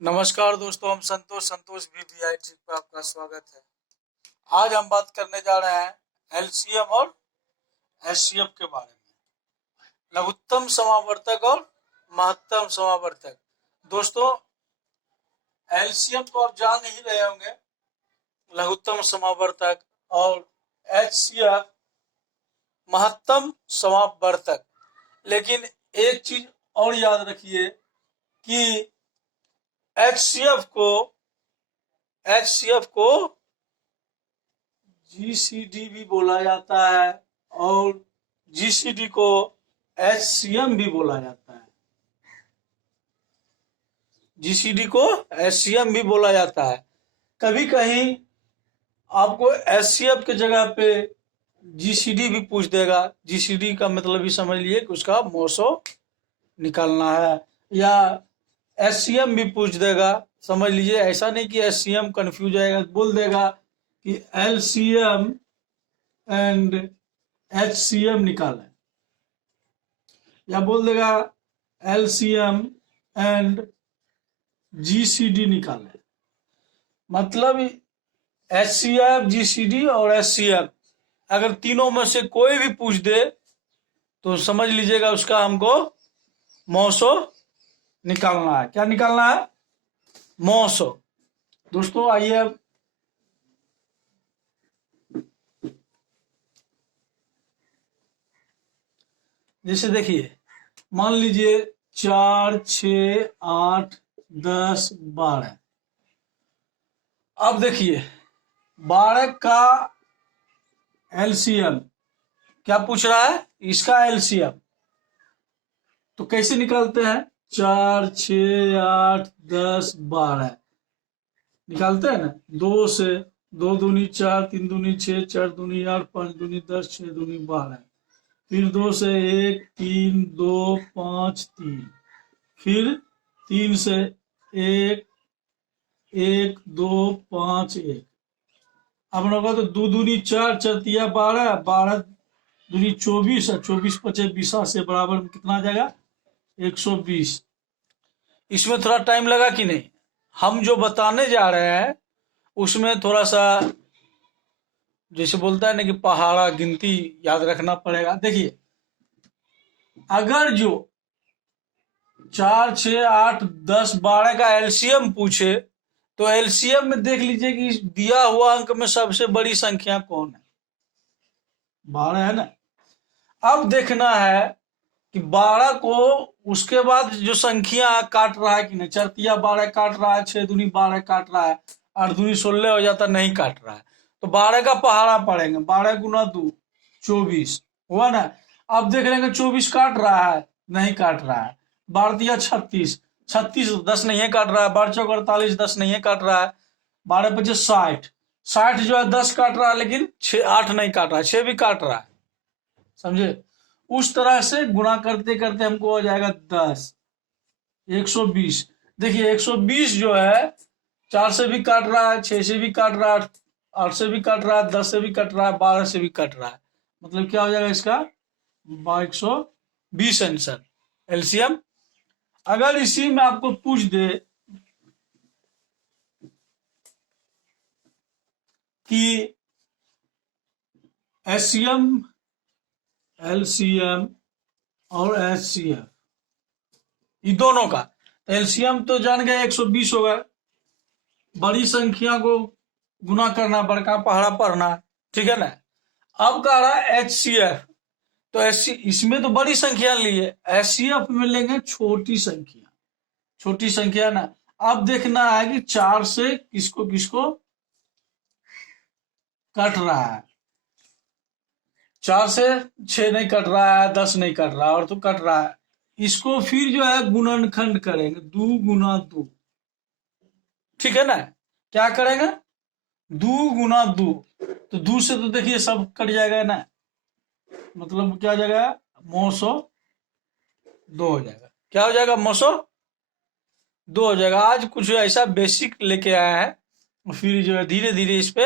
नमस्कार दोस्तों, हम संतोष VVI ट्रिक पे आपका स्वागत है। आज हम बात करने जा रहे हैं एलसीएम और एचसीएफ के बारे में, लघुत्तम समावर्तक और महत्तम समावर्तक। दोस्तों, एलसीएम तो आप जान ही रहे होंगे, लघुत्तम समावर्तक, और एचसीएफ महत्तम समावर्तक। लेकिन एक चीज और याद रखिए कि एचसीएफ को जीसीडी भी बोला जाता है और जीसीडी को एचसीएम भी बोला जाता है। जीसीडी को एचसीएम भी बोला जाता है। कभी कहीं आपको एचसीएफ के जगह पे जीसीडी भी पूछ देगा। जीसीडी का मतलब भी समझ लिए कि उसका मोसो निकालना है, या एचसीएम भी पूछ देगा। समझ लीजिए, ऐसा नहीं कि एचसीएम कंफ्यूज आएगा, बोल देगा कि एलसीएम एंड एचसीएम निकालें, या बोल देगा एलसीएम एंड जीसीडी निकालें। मतलब एचसीएफ, जीसीडी और एचसीएम, अगर तीनों में से कोई भी पूछ दे तो समझ लीजिएगा उसका हमको मोसो निकालना है। क्या निकालना है? मोसो। दोस्तों आइए अब जैसे देखिए, मान लीजिए 4, 6, 8, 10, 12। अब देखिए 12 का एलसीएम क्या पूछ रहा है, इसका एलसीएम। तो कैसे निकालते हैं? 4, 6, 8, 10, 12 निकालते हैं ना। 2 से 2 दूनी 4, 3 दूनी 6, 4 दूनी 8, 5 दूनी 10, 6 दूनी 12। फिर 2 से 1, 3, 2, 5, 3। फिर 3 से 1, 1, 2, 5, 1। अब होगा तो 2 दूनी 4, 4 तिया 12, 12 दूनी 24, 24 पचे 20 से बराबर में कितना आ जाएगा? 120। इसमें थोड़ा टाइम लगा कि नहीं? हम जो बताने जा रहे हैं उसमें थोड़ा सा, जैसे बोलता है ना कि पहाड़ा गिनती याद रखना पड़ेगा। देखिए, अगर जो 4, 6, 8, 10, 12 का एलसीएम पूछे तो एलसीएम में देख लीजिए कि दिया हुआ अंक में सबसे बड़ी संख्या कौन है? 12 है ना। अब देखना है कि 12 को उसके बाद जो संख्या काट रहा है कि नहीं। 4 तिया 12 काट रहा है, 6 दूनी 12 काट रहा है, 8 दूनी 16 हो जाता, नहीं काट रहा है। तो 12 का पहाड़ा पड़ेंगे। 12 गुना 2 24 हुआ ना। अब देख लेंगे 24 काट रहा है, नहीं काट रहा है। 12 तिया 36, 36 10 नहीं है काट रहा है। 12 चौक 48, 10 नहीं है काट रहा है। 12 पचे 60, 60 जो है 10 काट रहा है, लेकिन 8 नहीं काट रहा है, 6 भी काट रहा है। समझे? उस तरह से गुणा करते करते हमको हो जाएगा 10, 120। देखिए 120 जो है 4 से भी काट रहा है, 6 से भी काट रहा है, 8 से भी काट रहा है, 10 से भी काट रहा है, 12 से भी काट रहा है। मतलब क्या हो जाएगा इसका? 120 आंसर एलसीएम। अगर इसी में आपको पूछ दे कि एचसीएम, एलसीएम और एचसीएफ, ये दोनों का एलसीएम तो जान गए 120 होगा। बड़ी संख्या को गुना करना, बड़का पहाड़ा पढ़ना, ठीक है ना। अब कह रहा है एचसीएफ, तो इसमें तो बड़ी संख्या ली है, एचसीएफ में लेंगे छोटी संख्या। छोटी संख्या ना। अब देखना है कि 4 से किसको किसको कट रहा है। 4 से 6 नहीं कट रहा है, 10 नहीं कट रहा है, और तो कट रहा है। इसको फिर जो है गुणनखंड करेंगे, 2 गुना 2, ठीक है ना। क्या करेंगे? 2 गुना 2। तो 2 से तो देखिए सब कट जाएगा ना, मतलब क्या हो जाएगा? 902 हो जाएगा। क्या हो जाएगा? 902 हो जाएगा। आज कुछ ऐसा बेसिक लेके आया है, फिर जो है धीरे धीरे इस पे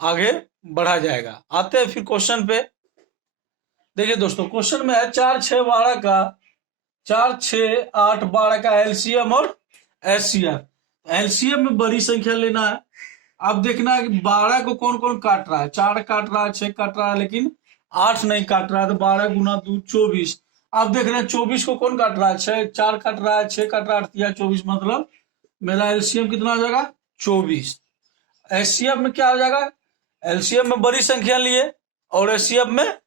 आगे बढ़ा जाएगा। आते हैं फिर क्वेश्चन पे। देखिए दोस्तों, क्वेश्चन में है 4, 6, 12 का 4, 6, 8, 12 का एलसीएम और HCF। एलसीएम में बड़ी संख्या लेना है। अब देखना है कि 12 को कौन कौन काट रहा है। 4 काट रहा है, 6 काट रहा है, लेकिन 8 नहीं काट रहा है। तो 12 गुना 2 24। अब देख रहे हैं 24 को कौन काट रहा है, 6 4 काट रहा है, 6 काट रहा है, 8 24, मतलब मेरा एलसीएम कितना हो जाएगा 24। एचसीएफ में क्या हो जाएगा, एलसीएम में बड़ी संख्या लिए और एचसीएफ में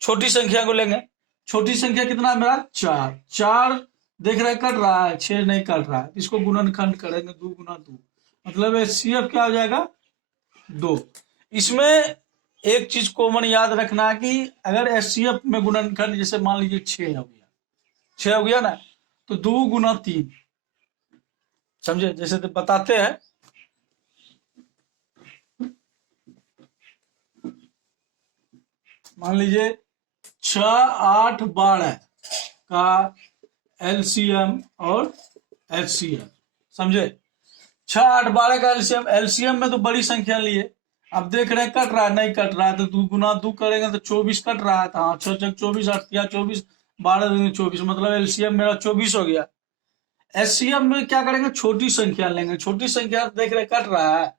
छोटी संख्या को लेंगे। छोटी संख्या कितना है मेरा 4। 4 देख रहे कट रहा है, 6 नहीं कट रहा है, इसको गुणनखंड करेंगे 2 गुना 2, मतलब एचसीएफ क्या हो जाएगा 2। इसमें एक चीज कॉमन याद रखना है कि अगर एचसीएफ में गुणनखंड जैसे मान लीजिए 6 हो गया, 6 हो गया ना, तो 2 गुना 3, समझे, जैसे तो बताते हैं। मान लीजिए 6 8 12 का एलसीएम और एचसीएफ, समझे। 6 8 12 का एलसीएम, एलसीएम में तो बड़ी संख्या लिए। अब देख रहे हैं कट रहा है, नहीं कट रहा है, तो 2 गुना 2 करेंगे तो 24 कट रहा है, हाँ 6 6 24, 8 24, 12 दूनी 24, मतलब एलसीएम मेरा 24 हो गया। एचसीएफ में क्या करेंगे, छोटी संख्या लेंगे। छोटी संख्या देख रहे कट रहा है,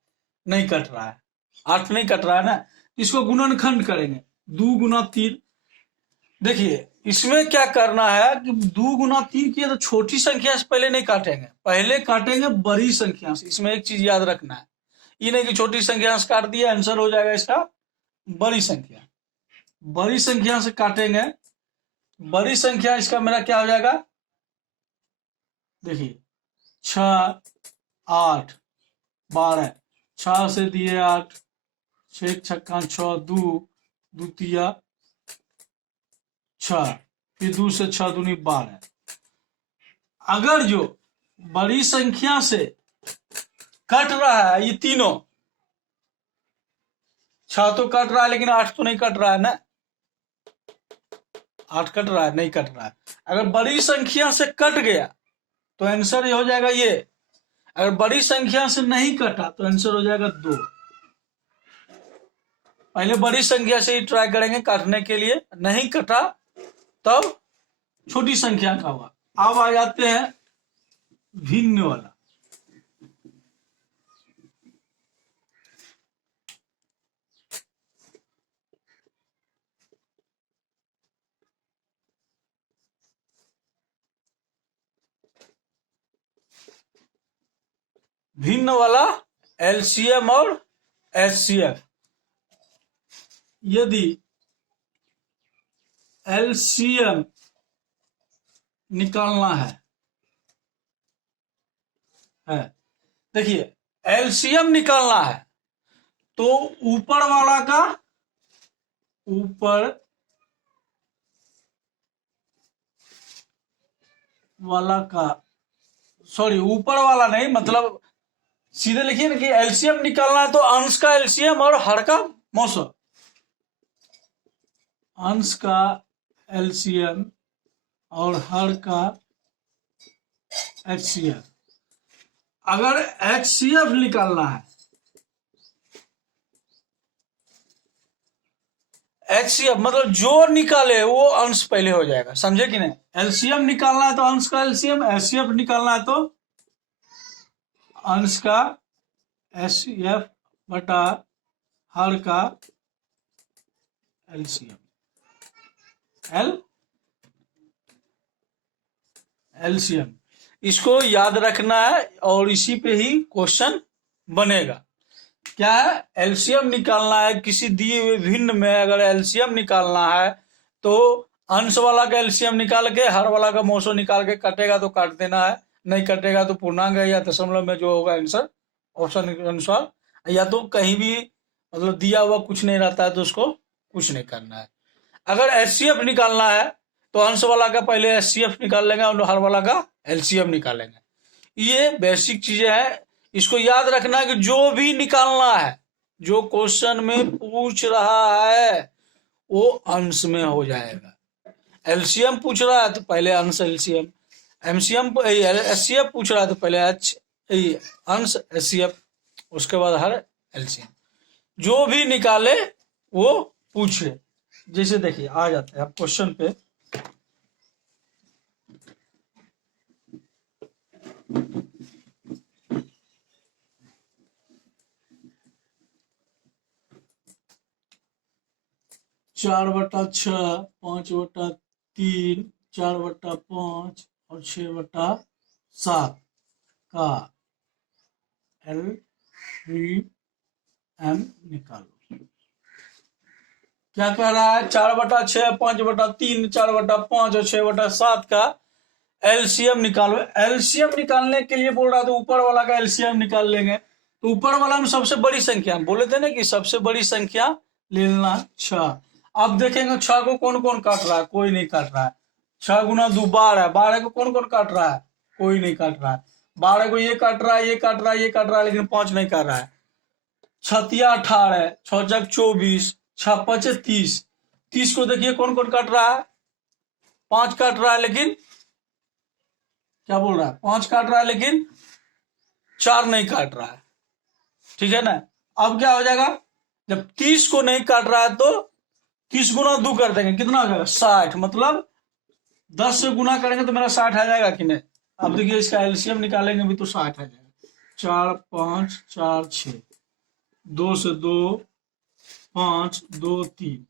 नहीं कट रहा है, 8 नहीं कट रहा है ना, इसको गुणनखंड करेंगे 2 गुना 3। देखिए इसमें क्या करना है कि 2 गुना 3 किया तो छोटी संख्या से पहले नहीं काटेंगे, पहले काटेंगे बड़ी संख्या से। इसमें एक चीज याद रखना है, ये नहीं कि छोटी संख्या से काट दिया आंसर हो जाएगा इसका बड़ी संख्या। बड़ी संख्या से काटेंगे, बड़ी संख्या इसका मेरा क्या हो जाएगा, देखिए 6 8 12, 6 से दिए 8, 6 छक्का 6, 2 2 तिया 6, फिर 2 से 6 दूनी 12। अगर जो बड़ी संख्या से कट रहा है ये तीनों, 6 तो कट रहा है लेकिन 8 तो नहीं कट रहा है ना, 8 कट रहा है, नहीं कट रहा है। अगर बड़ी संख्या से कट गया तो आंसर हो जाएगा ये। अगर बड़ी संख्या से नहीं कटा तो आंसर हो जाएगा 2। पहले बड़ी संख्या से ही ट्राई करेंगे काटने के लिए, नहीं कटा तब छोटी संख्या का हुआ। अब आ जाते हैं भिन्न वाला। भिन्न वाला एलसीएम और एचसीएफ। यदि एलसीएम निकालना है, देखिए एलसीएम निकालना है तो ऊपर वाला का, ऊपर वाला का, सॉरी ऊपर वाला नहीं, मतलब सीधे लिखिए ना कि एलसीएम निकालना है तो अंश का एलसीएम और हर का मौसम, अंश का एलसीएम और हर का एचसीएफ। अगर एचसीएफ निकालना है, एचसीएफ मतलब जो निकाले वो अंश पहले हो जाएगा, समझे कि नहीं। एलसीएम निकालना है तो अंश का एलसीएम, एचसीएफ निकालना है तो अंश का एचसीएफ बटा हर का एलसीएम, एलसीएम। इसको याद रखना है और इसी पे ही क्वेश्चन बनेगा। क्या है, एलसीएम निकालना है किसी दिए हुए भिन्न में। अगर एलसीएम निकालना है तो अंश वाला का एलसीएम निकाल के हर वाला का मोसो निकाल के, कटेगा तो काट देना है, नहीं कटेगा तो पूर्णांक या दशमलव में जो होगा आंसर ऑप्शन के अनुसार, या तो कहीं भी मतलब दिया हुआ कुछ नहीं रहता है तो उसको कुछ नहीं करना है। अगर एचसीएफ निकालना है तो अंश वाला का पहले एचसीएफ निकाल लेंगे और हर वाला का एलसीएम निकालेंगे। ये बेसिक चीजें हैं, इसको याद रखना कि जो भी निकालना है, जो क्वेश्चन में पूछ रहा है वो अंश में हो जाएगा। एलसीएम पूछ रहा है तो पहले अंश एलसीएम, एमसीएम एचसीएफ पूछ रहा है तो पहले अंश एचसीएफ, उसके बाद हर एलसीएम। जो भी निकाले वो पूछे। जैसे देखिए आ जाते हैं आप क्वेश्चन पे। 4/6, 5/3, 4/5 और 6/7 का LCM निकालो। क्या कह रहा है? 4/6, 5/3, 4/5 और 6/7 का एलसीएम निकालो। एलसीएम निकालने के लिए बोल रहा था ऊपर वाला का एलसीएम निकाल लेंगे। तो ऊपर वाला में सबसे बड़ी संख्या बोले थे ना कि सबसे बड़ी संख्या ले लेना 6। अब देखेंगे 6 को कौन कौन काट रहा है, कोई नहीं काट रहा है। 6 गुना 2 12 है। 12 को कौन कौन काट रहा है, कोई नहीं काट रहा है। 12 को ये काट रहा है, ये काट रहा है, ये काट रहा है, लेकिन 5 नहीं काट रहा है। 6 18, 6 24, 6 5 30। 30 को देखिए कौन कौन काट रहा है, 5 काट रहा है, लेकिन क्या बोल रहा है, 5 काट रहा है लेकिन 4 नहीं काट रहा है। ठीक है ना। अब क्या हो जाएगा, जब 30 को नहीं काट रहा है तो 30 गुना 2 कर देंगे, कितना हो जाएगा 60। मतलब 10 से गुना करेंगे तो मेरा 60 आ जाएगा कि नहीं। अब देखिए इसका एलसीएम निकालेंगे भी तो 60 आ जाएगा। 4 5 4 6, 2 से 2 5 2 3,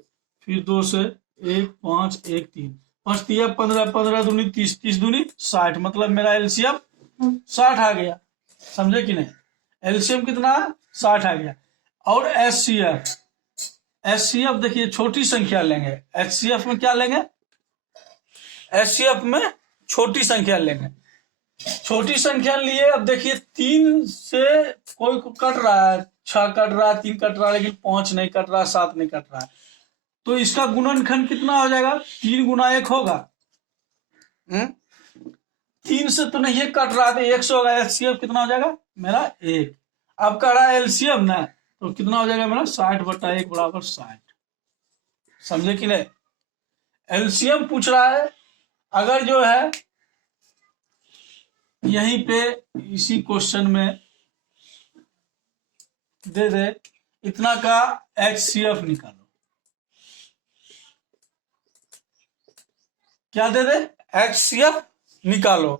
फिर 2 से 1 5 1 3, 5 3 15, 15 दूनी 30, 30 दूनी 60। मतलब मेरा एलसीएम 60 आ गया। समझे कि नहीं। एलसीएम कितना, 60 आ गया। और एचसीएफ देखिए छोटी संख्या लेंगे। एचसीएफ में क्या लेंगे, एचसीएफ में छोटी संख्या लेंगे। छोटी संख्या लिए। अब देखिए 3 से कोई को कट रहा है, 6 कट रहा है, 3 कट रहा है, लेकिन 5 नहीं कट रहा, 7 नहीं कट रहा है। तो इसका गुणनखंड कितना हो जाएगा, 3 गुना 1 होगा। 3 से तो नहीं कट रहा, तो 1 से होगा। एचसीएफ कितना हो जाएगा मेरा 1। अब कह रहा है एलसीएम ना, तो कितना हो जाएगा मेरा 60/1 बराबर 60। समझे कि नहीं। एलसीएम पूछ रहा है। अगर जो है यहीं पे इसी क्वेश्चन में दे दे इतना का एचसीएफ निकालो, क्या दे दे, एचसीएफ निकालो।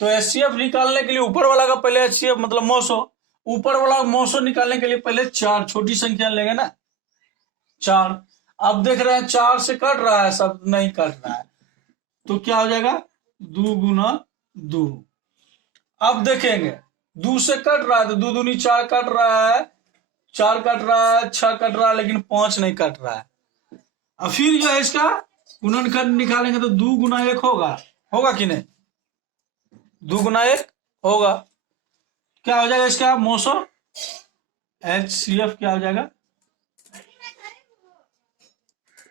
तो एचसीएफ निकालने के लिए ऊपर वाला का पहले एचसीएफ मतलब 900, ऊपर वाला 900 निकालने के लिए पहले 4 छोटी संख्या लेंगे ना, 4। अब देख रहे हैं 4 से कट रहा है, सब नहीं कट रहा है, तो क्या हो जाएगा 2 गुना 2। अब देखेंगे 2 से कट रहा है, तो 2 दूनी 4 कट रहा है, 4 कट रहा है, 6 कट रहा है, लेकिन 5 नहीं कट रहा है। अब फिर जो है इसका गुणनखंड निकालेंगे तो 2 गुना 1 होगा कि नहीं, 2 गुना 1 होगा। क्या हो जाएगा इसका 900। एचसीएफ क्या हो जाएगा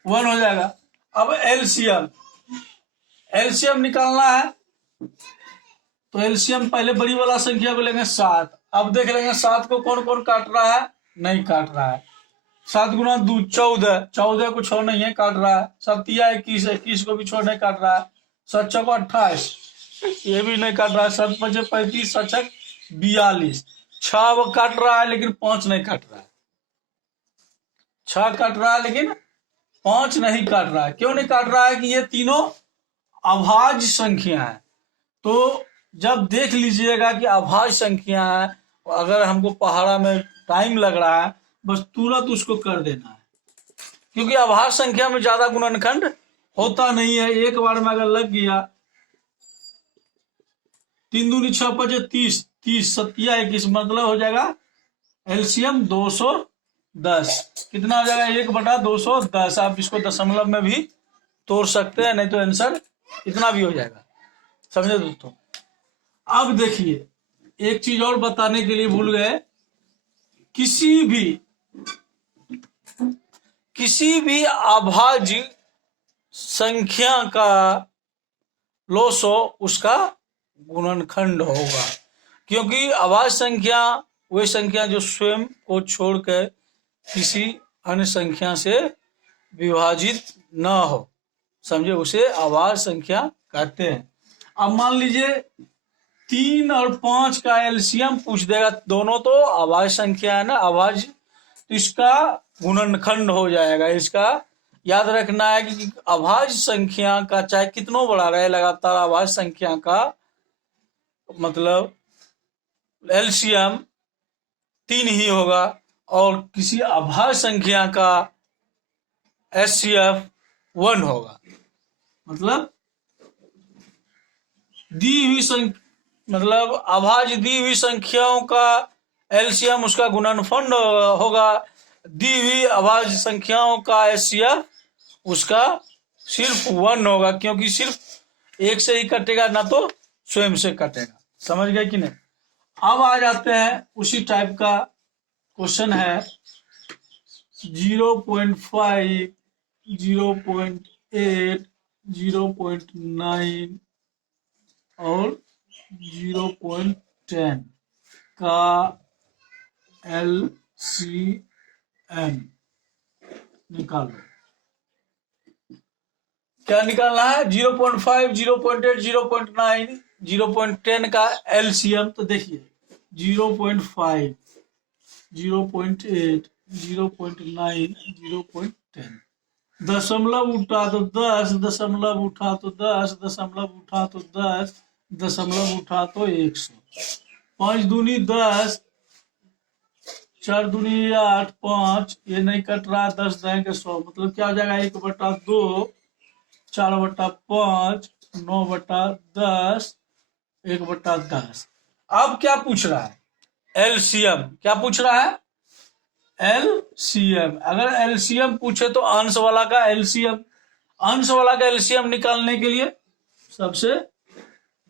1 हो जाएगा। अब एलसीएम, एलसीएम निकालना है, तो एलसीएम पहले बड़ी वाला संख्या को लेंगे 7। अब देख लेंगे 7 को कौन कौन काट रहा है, नहीं काट रहा है। 7 गुना 2 14, 14 को छोड़ नहीं है, काट रहा है। 7 21, 21 को भी छोड़ नहीं काट रहा है। 7 चौको 28, ये भी नहीं काट रहा है। 7 5 35, 7 6 42, 6 वो काट रहा है लेकिन 5 नहीं काट रहा है। 6 काट रहा है लेकिन 5 नहीं काट रहा है। क्यों नहीं काट रहा है कि ये तीनों अभाज्य संख्या है। तो जब देख लीजिएगा कि अभाज्य संख्या है, अगर हमको पहाड़ा में टाइम लग रहा है, बस तुरंत उसको कर देना है, क्योंकि अभाज्य संख्या में ज्यादा गुणनखंड होता नहीं है। एक बार में अगर लग गया, 3 दूनी 6 5 30, 30 7 21, मतलब हो जाएगा एलसीएम 210। कितना हो जाएगा 1/210। आप इसको दशमलव में भी तोड़ सकते हैं, नहीं तो आंसर इतना भी हो जाएगा। समझे दोस्तों। अब देखिए एक चीज और बताने के लिए भूल गए, किसी भी अभाज्य संख्या का लोसो उसका गुणनखंड होगा, क्योंकि अभाज्य संख्या वही संख्या जो स्वयं को छोड़कर किसी अन्य संख्या से विभाजित न हो, समझे, उसे अभाज्य संख्या कहते हैं। अब मान लीजिए 3 और 5 का एलसीएम पूछ देगा, दोनों तो अभाज्य संख्या है ना, अभाज्य, तो इसका गुणनखंड हो जाएगा। इसका याद रखना है कि अभाज्य संख्या का चाहे कितनों बड़ा रहे, लगातार अभाज्य संख्या का मतलब एलसीएम 3 ही होगा, और किसी अभाज्य संख्या का HCF 1 होगा। मतलब दी हुई संख्या, मतलब अभाज्य दी हुई संख्याओं का एलसीएम उसका गुणनफल होगा, दी हुई अभाज्य संख्याओं का HCF उसका सिर्फ 1 होगा, क्योंकि सिर्फ एक से ही कटेगा, ना तो स्वयं से कटेगा। समझ गए कि नहीं? अब आ जाते हैं उसी टाइप का क्वेश्चन है 0.5, 0.8, 0.9 और 0.10 का LCM निकालो। क्या निकालना है? 0.5, 0.8, 0.9, 0.10 का LCM। तो देखिए 0.5, 0.8, 0.9, 0.10, दशमलव उठा तो 10, दशमलव उठा तो 10, दशमलव उठा तो 10, दशमलव उठा तो 100, 5 दूनी 10, 4 दूनी 8, 5, ये नहीं कट रहा, 10 देंगे 100, मतलब क्या हो जाएगा? 1/2, 4/5, 9/10, 1/10। अब क्या पूछ रहा है? LCM। क्या पूछ रहा है? LCM। अगर LCM पूछे तो अंश वाला का LCM, अंश वाला का LCM निकालने के लिए सबसे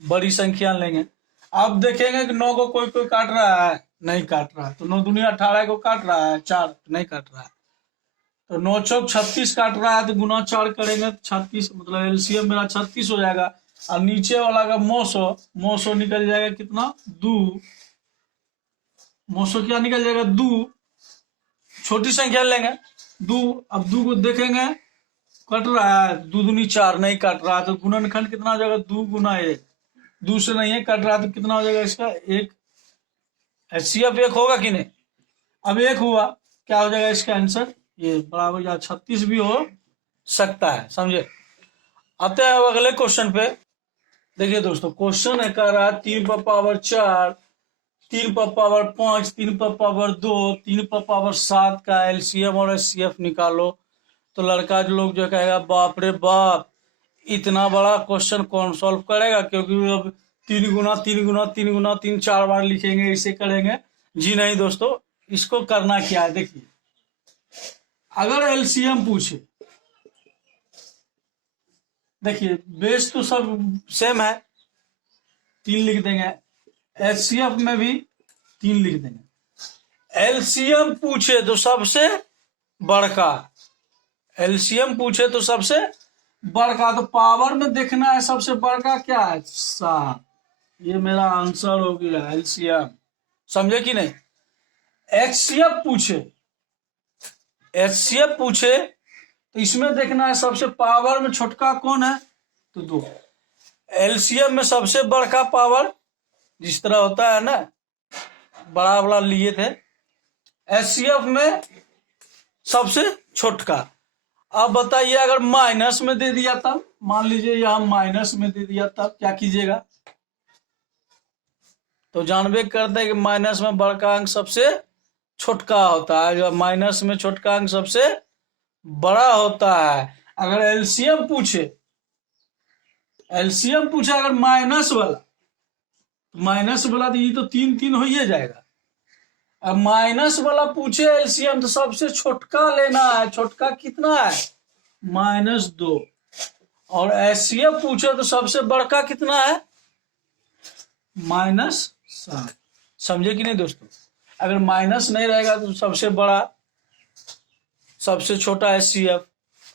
बड़ी संख्या लेंगे। आप देखेंगे कि 9 को कोई कोई काट रहा है, नहीं काट रहा, तो 9 दूनी 18 को काट रहा है, 4 नहीं काट रहा है, तो 9 चौक 36 काट रहा है, तो गुना 4 करेंगे तो 36, मतलब LCM मेरा 36 हो जाएगा। और नीचे वाला का 900 निकल जाएगा कितना? 2। 900 क्या निकल जाएगा? 2। छोटी संख्या लेंगे 2। अब 2 को देखेंगे कट रहा है, 2 दूनी 4 नहीं काट रहा, तो गुणनखंड कितना हो जाएगा? 2 गुना 1। 2 से नहीं है कट रहा, तो कितना हो जाएगा इसका? 1। HCF 1 होगा कि नहीं? अब 1 हुआ, क्या हो जाएगा इसका आंसर? ये बराबर या 36 भी हो सकता है। समझे? आते हैं अगले क्वेश्चन पे। देखिए दोस्तों, क्वेश्चन है कह रहा है 3 पर पावर 4, 3 पर पावर 5, 3 पर पावर 2, 3 पर पावर 7 का LCM और HCF निकालो। तो लड़का जो लोग जो कहेगा बाप रे बाप, इतना बड़ा क्वेश्चन कौन सॉल्व करेगा? क्योंकि अब 3 गुना 3 गुना 3 गुना 3 4 बार लिखेंगे, इसे करेंगे। जी नहीं दोस्तों, इसको करना क्या है? देखिए, अगर LCM पूछे, देखिए बेस तो सब सेम है, 3 लिख देंगे। HCF में भी 3 लिख देंगे। LCM पूछे तो सबसे बड़का, LCM पूछे तो सबसे बड़का, तो पावर में देखना है सबसे बड़का क्या है? 7। ये मेरा आंसर हो गया LCM। समझे कि नहीं? HCF पूछे तो इसमें देखना है सबसे पावर में छोटका कौन है? तो 2। LCM में सबसे बड़का पावर जिस तरह होता है ना, बड़ा बड़ा लिए थे। HCF में सबसे छोटका। अब बताइए, अगर माइनस में दे दिया तब, मान लीजिए यहां माइनस में दे दिया तब क्या कीजिएगा? तो जानबे करते हैं कि माइनस में बड़का अंक सबसे छोटका होता है, जो माइनस में छोटका अंक सबसे बड़ा होता है। अगर LCM पूछे अगर माइनस वाला तो ये तो 3 3 हो ही जाएगा। अब माइनस वाला पूछे LCM तो सबसे छोटका लेना है। छोटका कितना है? -2। और HCF पूछे तो सबसे बड़का कितना है? -7। समझे कि नहीं दोस्तों? अगर माइनस नहीं रहेगा तो सबसे बड़ा, सबसे छोटा HCF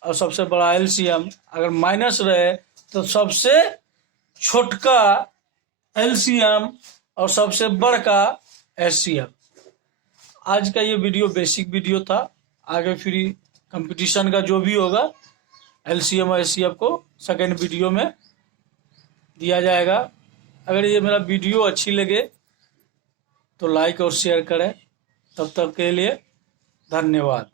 और सबसे बड़ा LCM। अगर माइनस रहे तो सबसे छोटका LCM और सबसे बड़का HCF। आज का ये वीडियो बेसिक वीडियो था। आगे फ्री कंपटीशन का जो भी होगा LCM और HCF को सेकेंड वीडियो में दिया जाएगा। अगर ये मेरा वीडियो अच्छी लगे तो लाइक और शेयर करें। तब तक के लिए धन्यवाद।